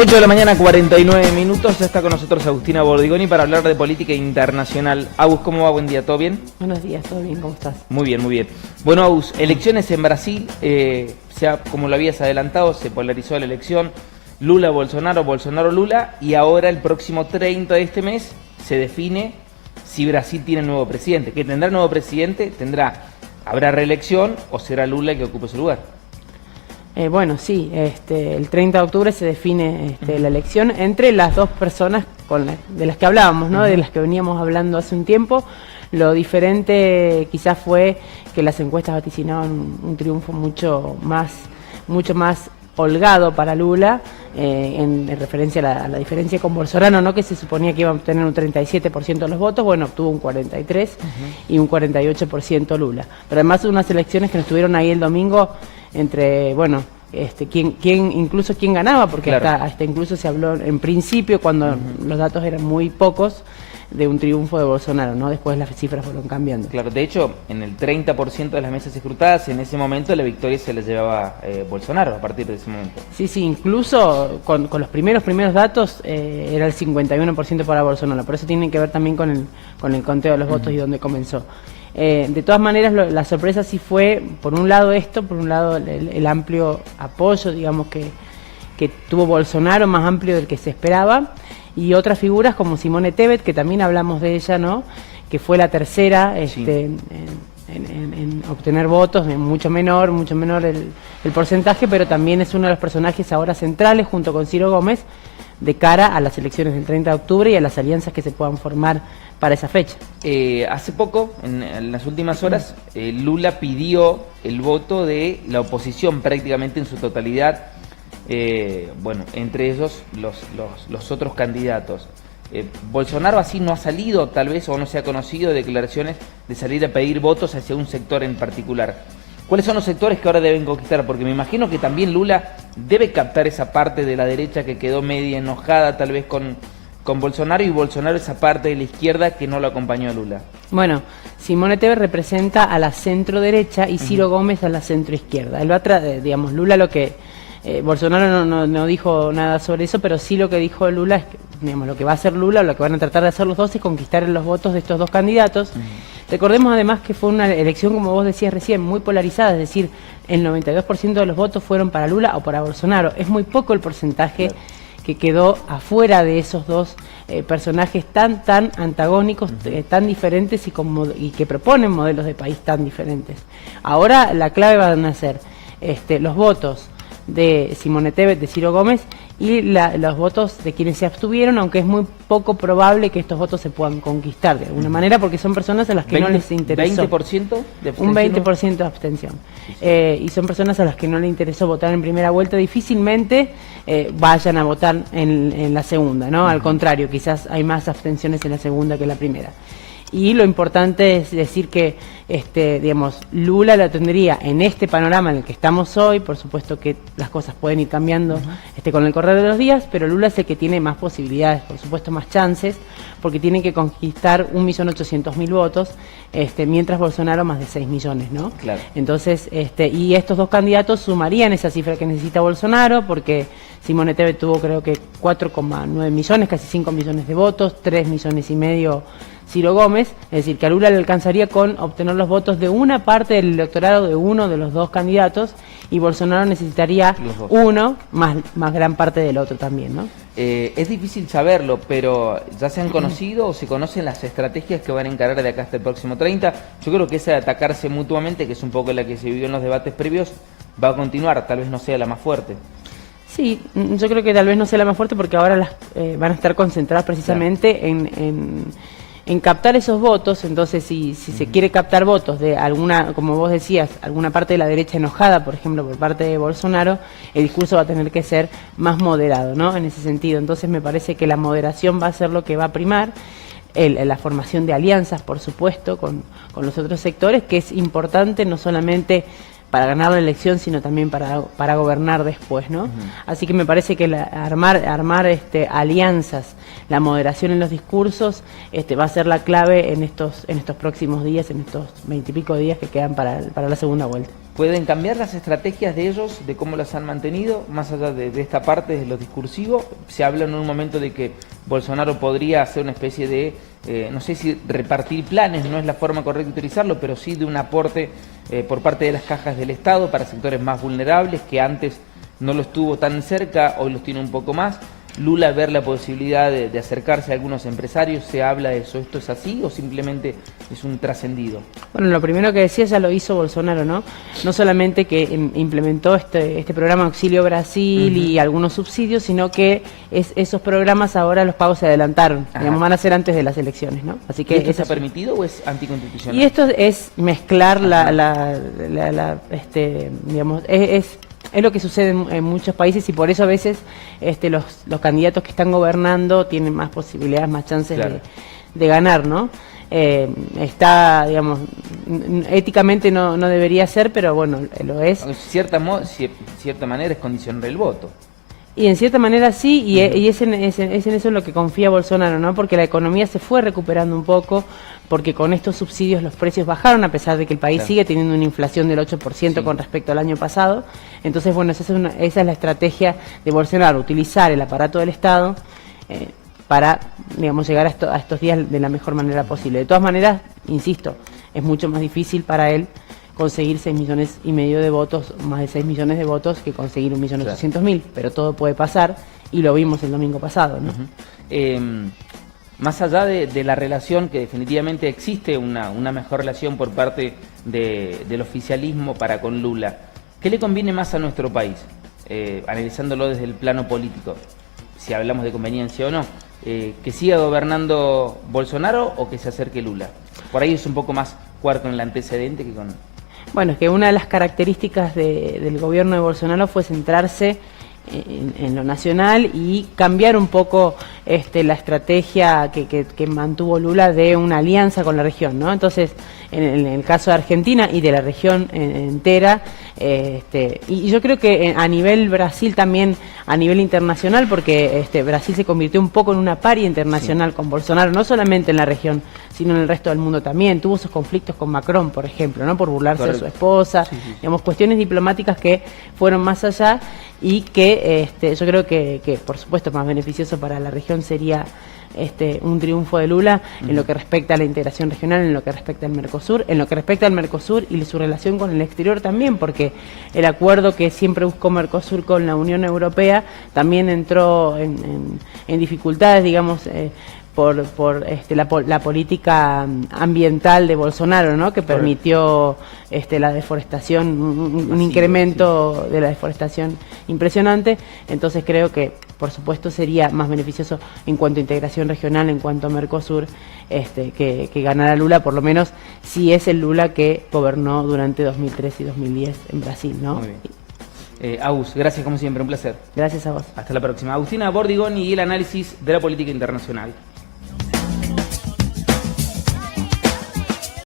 8 de la mañana, 49 minutos. Ya está con nosotros Agustina Bordigoni para hablar de política internacional. Agus, ¿cómo va? Buen día, ¿todo bien? Buenos días, ¿todo bien? ¿Cómo estás? Muy bien, muy bien. Bueno, Agus, elecciones en Brasil, como lo habías adelantado, se polarizó la elección. Lula-Bolsonaro, Bolsonaro-Lula, y ahora el próximo 30 de este mes se define si Brasil tiene nuevo presidente. ¿Que tendrá nuevo presidente? ¿Habrá reelección o será Lula el que ocupe su lugar? Bueno, sí, el 30 de octubre se define la elección entre las dos personas de las que hablábamos, ¿no? De las que veníamos hablando hace un tiempo. Lo diferente quizás fue que las encuestas vaticinaban un triunfo mucho más holgado para Lula, en referencia a la diferencia con Bolsonaro, ¿no? Que se suponía que iba a obtener un 37% de los votos, bueno, obtuvo un 43% y un 48% Lula. Pero además unas elecciones que nos tuvieron ahí el domingo entre, bueno, incluso quién ganaba, porque claro, hasta incluso se habló en principio, cuando los datos eran muy pocos, de un triunfo de Bolsonaro, ¿no? Después las cifras fueron cambiando. Claro, de hecho, en el 30% de las mesas escrutadas, en ese momento la victoria se la llevaba Bolsonaro, a partir de ese momento. Sí, incluso con los primeros datos era el 51% para Bolsonaro, por eso tiene que ver también con el conteo de los votos y dónde comenzó. De todas maneras, la sorpresa sí fue, por un lado el amplio apoyo, digamos, que tuvo Bolsonaro, más amplio del que se esperaba, y otras figuras como Simone Tebet, que también hablamos de ella, ¿no? Que fue la tercera en obtener votos, mucho menor el porcentaje, pero también es uno de los personajes ahora centrales, junto con Ciro Gómez, de cara a las elecciones del 30 de octubre y a las alianzas que se puedan formar para esa fecha. Hace poco, en las últimas horas, Lula pidió el voto de la oposición prácticamente en su totalidad, bueno, entre ellos los otros candidatos. Bolsonaro así no ha salido, tal vez, o no se ha conocido declaraciones de salir a pedir votos hacia un sector en particular. ¿Cuáles son los sectores que ahora deben conquistar? Porque me imagino que también Lula debe captar esa parte de la derecha que quedó media enojada tal vez con Bolsonaro, y Bolsonaro esa parte de la izquierda que no lo acompañó a Lula. Bueno, Simone Tebet representa a la centro derecha y Ciro Gómez a la centro izquierda. Digamos, Lula lo que... Bolsonaro no dijo nada sobre eso, pero sí lo que dijo Lula es que, digamos, lo que va a hacer Lula, lo que van a tratar de hacer los dos es conquistar los votos de estos dos candidatos. Recordemos además que fue una elección, como vos decías recién, muy polarizada, es decir, el 92% de los votos fueron para Lula o para Bolsonaro. Es muy poco el porcentaje que quedó afuera de esos dos personajes tan antagónicos, tan diferentes y que proponen modelos de país tan diferentes. Ahora la clave van a ser los votos de Simone Tebet, de Ciro Gómez, y los votos de quienes se abstuvieron, aunque es muy poco probable que estos votos se puedan conquistar de alguna manera, porque son personas a las que no les interesó. ¿20% de abstención? Un 20% de abstención. Y son personas a las que no les interesó votar en primera vuelta, difícilmente vayan a votar en la segunda, ¿no? Al contrario, quizás hay más abstenciones en la segunda que en la primera. Y lo importante es decir que, digamos, Lula la tendría en este panorama en el que estamos hoy. Por supuesto que las cosas pueden ir cambiando con el correr de los días, pero Lula es el que tiene más posibilidades, por supuesto más chances, porque tiene que conquistar 1.800.000 votos, mientras Bolsonaro más de 6 millones, ¿no? Claro. Entonces, y estos dos candidatos sumarían esa cifra que necesita Bolsonaro, porque Simone Tebet tuvo creo que 4,9 millones, casi 5 millones de votos, 3,5 millones Ciro Gómez, es decir, que a Lula le alcanzaría con obtener los votos de una parte del electorado de uno de los dos candidatos, y Bolsonaro necesitaría uno, más gran parte del otro también, ¿no? Es difícil saberlo, pero ¿ya se han conocido o se conocen las estrategias que van a encarar de acá hasta el próximo 30? Yo creo que esa de atacarse mutuamente, que es un poco la que se vivió en los debates previos, va a continuar, tal vez no sea la más fuerte. Sí, yo creo que tal vez no sea la más fuerte, porque ahora van a estar concentradas precisamente en captar esos votos. Entonces si se quiere captar votos de alguna, como vos decías, alguna parte de la derecha enojada, por ejemplo, por parte de Bolsonaro, el discurso va a tener que ser más moderado, ¿no? En ese sentido. Entonces me parece que la moderación va a ser lo que va a primar. La formación de alianzas, por supuesto, con los otros sectores, que es importante no solamente para ganar la elección, sino también para gobernar después, ¿no? Así que me parece que armar alianzas, la moderación en los discursos, va a ser la clave en estos próximos días, en estos 20 y pico días que quedan para la segunda vuelta. ¿Pueden cambiar las estrategias de ellos, de cómo las han mantenido, más allá de esta parte de lo discursivo? Se habla en un momento de que Bolsonaro podría hacer una especie de, no sé si repartir planes, no es la forma correcta de utilizarlo, pero sí de un aporte por parte de las cajas del Estado para sectores más vulnerables, que antes no los tuvo tan cerca, hoy los tiene un poco más. Lula ver la posibilidad de acercarse a algunos empresarios, ¿se habla de eso? ¿Esto es así o simplemente es un trascendido? Bueno, lo primero que decía ya lo hizo Bolsonaro, ¿no? No solamente que implementó este programa Auxilio Brasil y algunos subsidios, sino que esos programas ahora los pagos se adelantaron, digamos, van a ser antes de las elecciones, ¿no? Así que ¿Y esto está permitido o es anticonstitucional? Y esto es mezclar digamos, es lo que sucede en muchos países y por eso a veces los candidatos que están gobernando tienen más posibilidades, más chances de ganar, ¿no? Está, digamos, éticamente no debería ser, pero bueno, lo es. En cierta manera es condicionar el voto. Y en cierta manera sí, y es en eso en lo que confía Bolsonaro, ¿no? Porque la economía se fue recuperando un poco, porque con estos subsidios los precios bajaron, a pesar de que el país sigue teniendo una inflación del 8% con respecto al año pasado. Entonces, bueno, esa es la estrategia de Bolsonaro, utilizar el aparato del Estado para, digamos, llegar a estos días de la mejor manera posible. De todas maneras, insisto, es mucho más difícil para él conseguir 6,5 millones de votos, más de 6 millones de votos, que conseguir 1.800.000, pero todo puede pasar, y lo vimos el domingo pasado, ¿no? Más allá de la relación, que definitivamente existe una mejor relación por parte del oficialismo para con Lula, ¿qué le conviene más a nuestro país? Analizándolo desde el plano político, si hablamos de conveniencia o no, ¿que siga gobernando Bolsonaro o que se acerque Lula? Por ahí es un poco más jugar con el antecedente que con... Bueno, es que una de las características del gobierno de Bolsonaro fue centrarse en lo nacional y cambiar un poco la estrategia que mantuvo Lula de una alianza con la región, ¿no? Entonces, en el caso de Argentina y de la región entera, y yo creo que a nivel Brasil también, a nivel internacional, porque Brasil se convirtió un poco en una paria internacional con Bolsonaro, no solamente en la región, sino en el resto del mundo también. Tuvo esos conflictos con Macron, por ejemplo, ¿no? Por burlarse de su esposa, digamos, cuestiones diplomáticas que fueron más allá y que yo creo que por supuesto más beneficioso para la región sería un triunfo de Lula en lo que respecta a la integración regional, en lo que respecta al Mercosur, y su relación con el exterior también, porque el acuerdo que siempre buscó Mercosur con la Unión Europea también entró en dificultades, digamos, por la política ambiental de Bolsonaro, ¿no? Que permitió la deforestación, un incremento de la deforestación impresionante. Entonces creo que, por supuesto, sería más beneficioso en cuanto a integración regional, en cuanto a Mercosur, que ganara Lula, por lo menos si es el Lula que gobernó durante 2003 y 2010 en Brasil, ¿no? Muy bien. Agus, gracias como siempre, un placer. Gracias a vos. Hasta la próxima. Agustina Bordigoni y el análisis de la política internacional.